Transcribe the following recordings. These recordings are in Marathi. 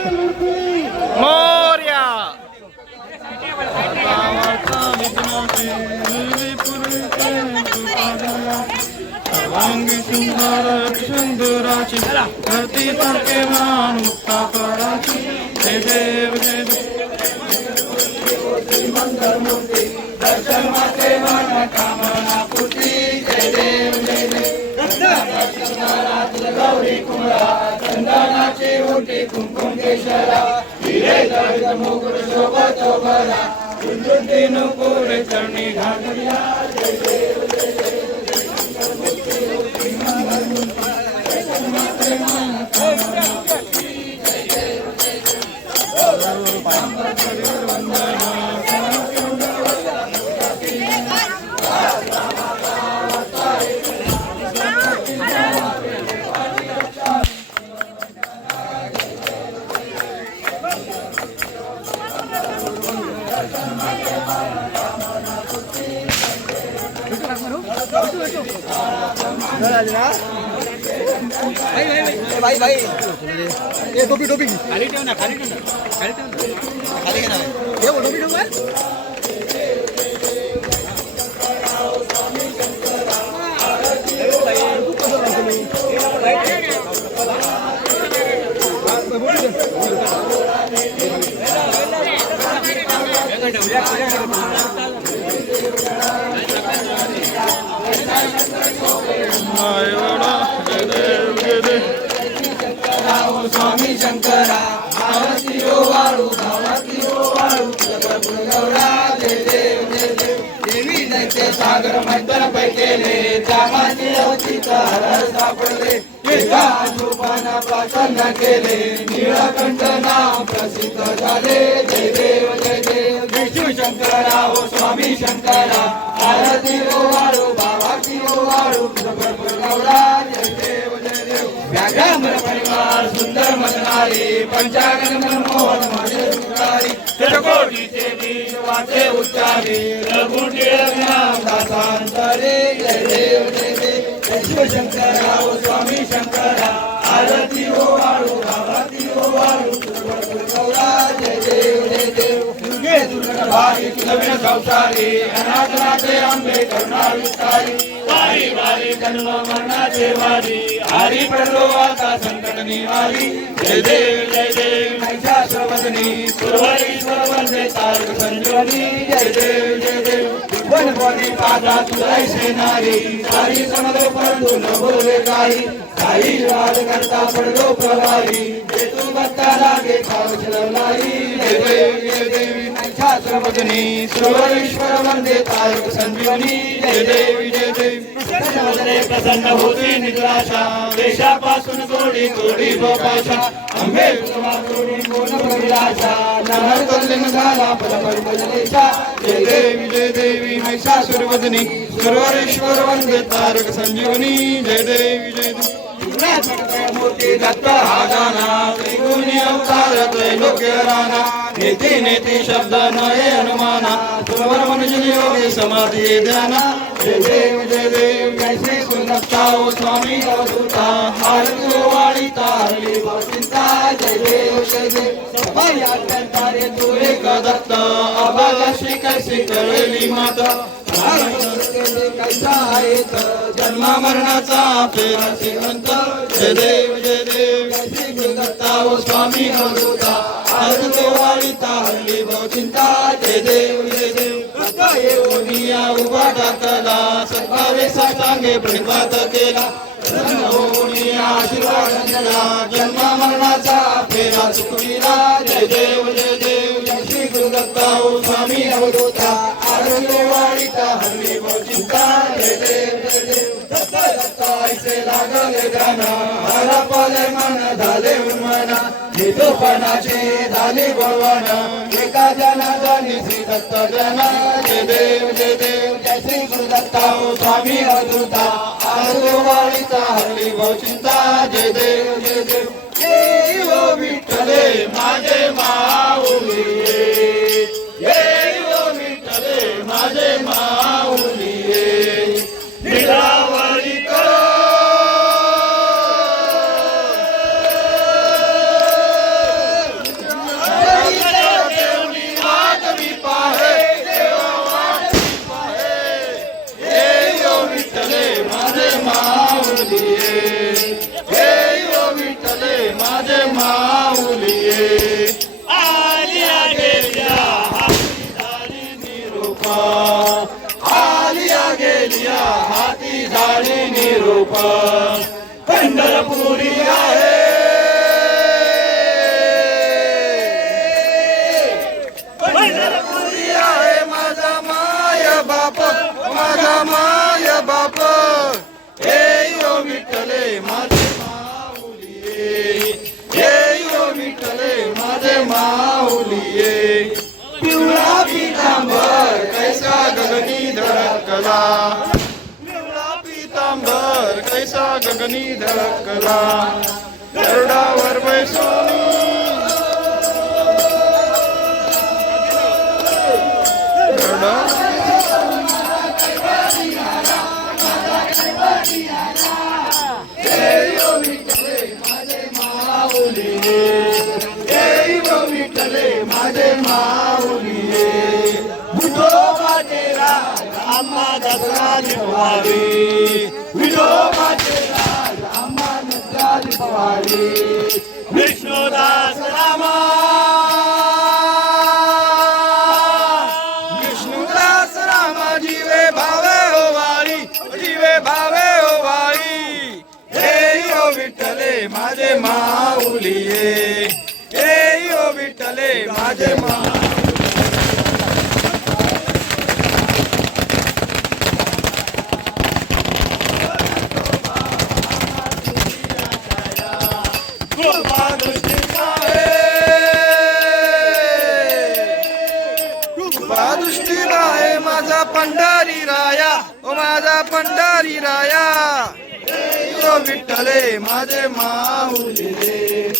मोरया सुंदराची धरती तर्के मान मुक्ता कराची जय देव जय मंगलमूर्ती दर्शन माते मन कामना पूर्ती जय देव जय देव गौरी कुमरा चंदनाची उठी कुंकुम केशरा हिरे दर्द मुकुट शोभत भरा कुंजुटी नुपुर चरणी घागरिया जय देव जय भाई भाई ये टोपी टोपी खाली ठेव ना खाली ठेव ना खाली ठेव ना खाली ना ये वो टोपी ठेव स्वामी शंकरा आरती ओ वाळू गावाती ओ वाळू गौरा जय देव जय देव देवी नैते सागर मैत्र पैकेले जामाची अवचित हर सापडले एका झोपाना प्रसन्न केले नीळकंठ नाम प्रसिद्ध झाले जय देव जय देव विष्णू शंकरा ओ स्वामी शंकरा आरती ओ वाळू गावाती ओ वाळू गौरा जय देव जय देव व्याघ्रांबर परिवार सुंदर मननारी पंचागन मनमोहन माझे सुतारी कोटीचे बीज वाचे उच्चारी रघुटे नाम दासांतरे जय देव जय देव शिवशंकरा ओ स्वामी शंकरा आरती ओ वाळू गावाती ओ वाळू गौरा जय देव जय देव दुर्गे दुर्गट भारी तुलविन संसारी अनाथनाथे अंबे करुणा विस्तारी वारी वारी जन्म मरणाचे वारी हरी पडलो आता संकट निवारी जय देव जय देव महिषासुरवदनी सुरवरीश्वर वंदे तारक संजीवनी जय देव जय देव वनपदी पादा तुलाई सेनारी सारी समदो परंतु न बोले काही काही राज करता पडलो प्रवारी जे तू भक्ता लागे खावचलवलाई जय देव जय देव महिषासुरवदनी सुरवरीश्वर वंदे तारक संजीवनी जय देव जय देव प्रसन्न होती निद्राशा देशापासून गोडी गोडी गोपाशा अंबे गोडी विलासा नमर कल्लिंग झाला पदपल्लेशा जय देवी जय देवी महिषासुरवदनी सुरवरेश्वर वंदे तारक संजीवनी जय देवी जय देवी मूर्ती दत्त हा गाना त्रिगुणी अवतार त्रैलोक्य राणा नेती नेती शब्द नये अनुमाना सुरवर मनुजन योगी समाधी ध्याना जय देव जय देव कैसे सुनता ओ स्वामी अवधूता आरती वाळी तारली चिंता जय देव जय देव सफाई तारे तू एक दत्त अभागाशी कैसी कळली माता कैसा आहेत जन्मा मरणाचा फेरा श्रीमंत जय देव जय देव कैसी दत्ता ओ स्वामी अवधूता आरती वाळी तारली चिंता जय देव जय देव येऊनिया उभा टाकला सद्भावे साष्टांगे प्रणिपात केला आशीर्वाद दिला जन्मा मरणाचा फेरा चुकविला जय देव जय देव श्री गुरुदत्ता ओ स्वामी अवधूता आरती वाळीता हरली चिंता जय देव जय देव दत्ता दत्ता ऐसे लागले गाना हरा पाले मन झाले उन्मना निधोपणाचे झाले बळवाना एका जनाजानी श्री दत्त जना जय देव जय देव जय श्री गुरुदत्ता ओ स्वामी अवधूता आरती वाळीता हरली चिंता जय देव जय देव जय ओ विठ्ठले माझे माऊली जय ओ विठ्ठले माझे माऊली निरावरी पंढरपुरी आहे पंढरपुरी आहे माझा माय बाप माझा माय बाप हे यो विठ्ठले माझे माऊलिये हे यो विठ्ठले माझे माऊलिये पिवळा पितांबर कैसा गगनी धडकला पिवळा पितांबर कैसा गगनी धडकला गरुडावर बैसून माझे माऊलिये विठोबाचे राज आम्हा दसरा दिवाळी विठोबाचे राज आम्हा दसरा दिवाळी विष्णुदास रामा विष्णुदास रामा जीवे भावे ओवाळी जीवे भावे ओवाळी हे यो विठ्ठले माझे माऊलिये हे यो विठ्ठले माझे दृष्टी आहे माझा पंढरी राया ओ माझा पंढरी राया यो विठ्ठले माझे माऊलिये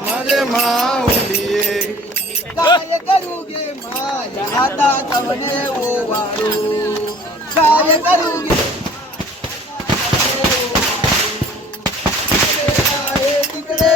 माझे माऊलिये काय करू गे माझ्या हातात म्हणे ओ वाळू काय करू गे तिकडे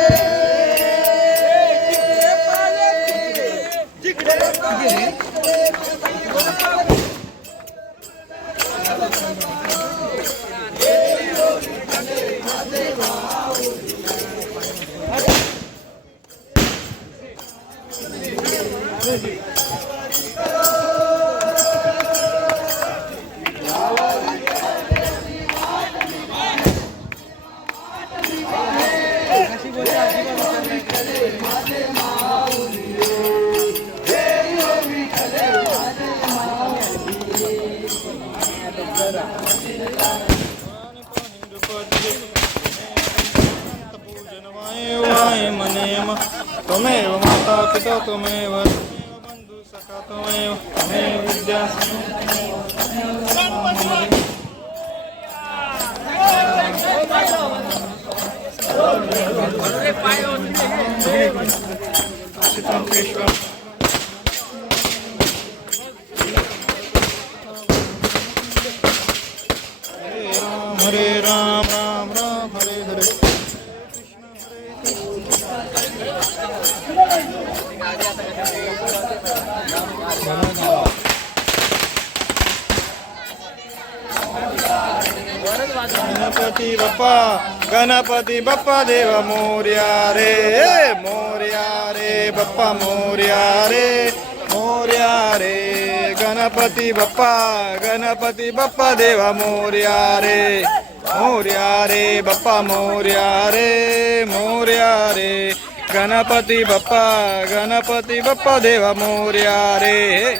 त्वमेव माता पिता त्वमेव बंधु सखा त्वमेव त्वमेव विद्या हरे राम राम राम हरे हरे गणपती बाप्पा देव मोर्या रे बाप्पा मोर्या रे गणपती बाप्पा देव मोर्या रे बाप्पा मोर्या रे गणपती बाप्पा देव मोर्या रे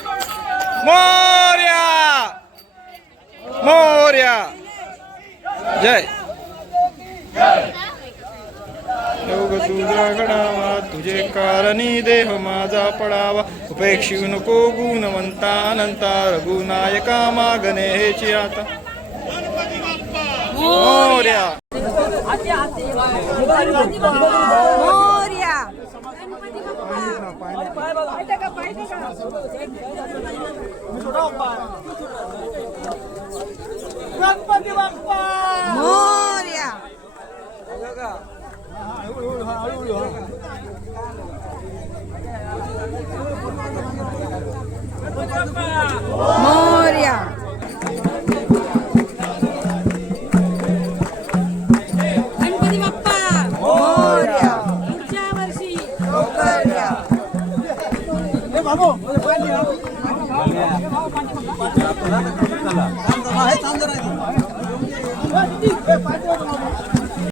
मोर्या जय योग तुझ्या गडावा तुझे कारणी देह माझा पडावा उपेक्षू नको गुणवंता अनंता रघुनायका मागणे हेची आता मोर्या गणपती बाप्पा मोरया मोरया गणपती बाप्पा मोरया पुढच्या वर्षी मोरया ए बाबू पाणी हे पाहिजे होतं मला.